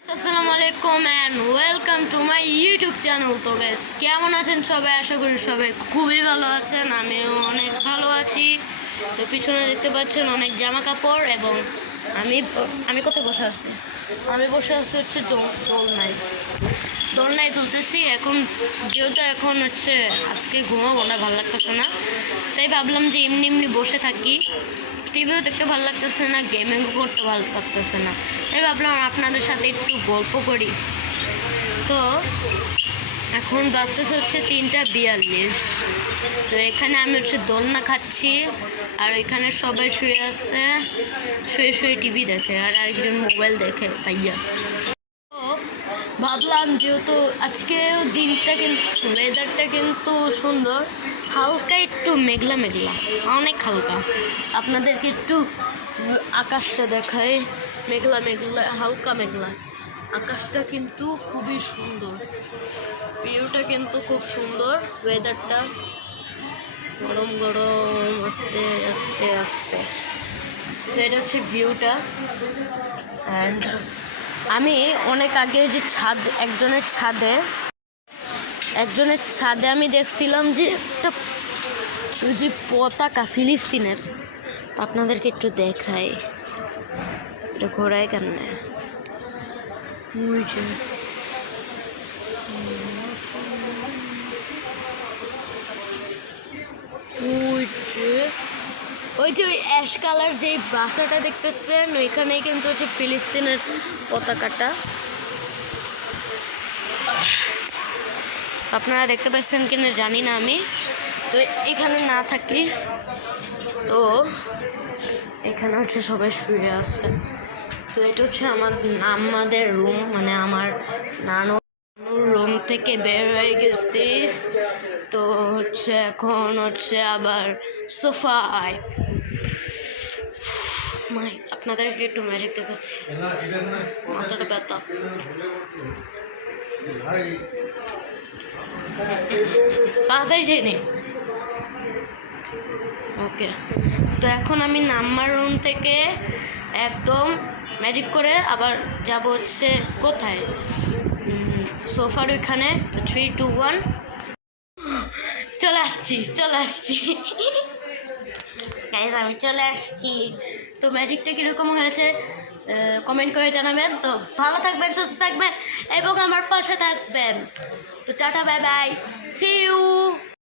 আসসালামু আলাইকুম and welcome to my YouTube channel. তো বেশ কেমন আছেন সবাই? আশা করি সবাই খুবই ভালো আছেন, আমিও অনেক ভালো আছি। তো পিছনে দেখতে পাচ্ছেন অনেক জামা কাপড় এবং আমি আমি কোথায় বসে আছি? আমি বসে আছি হচ্ছে দোলনায় তুলতেছি। যেহেতু এখন হচ্ছে আজকে ঘুমাবো না, ভালো লাগতেছে না, তাই ভাবলাম যে এমনি বসে থাকি। টিভিও দেখতে ভালো লাগতেছে না, গেমিংও করতে ভালো লাগতেছে না, তাই ভাবলাম আপনাদের সাথে একটু গল্প করি। তো এখন বাজতেছে হচ্ছে 3:42। তো এখানে আমি হচ্ছে দোলনা খাচ্ছি, আর এখানে সবাই শুয়ে আছে, শুয়ে টিভি দেখে, আর আরেকজন মোবাইল দেখে ভাইয়া। তো ভাবলাম যেহেতু আজকে দিনটা কিন্তু ওয়েদারটা কিন্তু সুন্দর, হালকা একটু মেঘলা অনেক হালকা। আপনাদেরকে একটু আকাশটা দেখায়, মেঘলা হালকা মেঘলা। আকাশটা কিন্তু খুবই সুন্দর, ভিউটা কিন্তু খুব সুন্দর, ওয়েদারটা গরম আস্তে আস্তে আস্তে। তো এটা হচ্ছে ভিউটা। অ্যান্ড আমি অনেক আগে যে একজনের ছাদে আমি দেখছিলাম যে একটা যে পতাকা ফিলিস্তিনের। আপনাদেরকে একটু দেখাই, এটা ঘোরায় কেমনে। ওই যে অ্যাশ কালার যে বাসাটা দেখতেছেন, ওইখানেই কিন্তু হচ্ছে ফিলিস্তিনের পতাকাটা। আপনারা দেখতে পাচ্ছেন কিনা জানি না, আমি তো এখানে না থাকি। তো এখানে হচ্ছে সবাই শুয়ে আছে। তো এটা হচ্ছে আমাদের রুম, মানে আমার নানুর রুম থেকে বের হয়ে গেছি। তো হচ্ছে এখন হচ্ছে আবার সোফায়। আপনাদেরকে একটু ম্যাজিক দেখাচ্ছি, মাথাটা ব্যথা। মাথায় জেনে ওকে। তো এখন আমি নাম্বার রুম থেকে একদম ম্যাজিক করে আবার যাব হচ্ছে কোথায়, সোফার ওইখানে। 3, 2, 1 চলে আসছি গাইস, আমি চলে আসছি। তো ম্যাজিকটা কীরকম হয়েছে কমেন্ট করে জানাবেন। তো ভালো থাকবেন, সুস্থ থাকবেন এবং আমার পাশে থাকবেন। তো tata, bye bye, see you.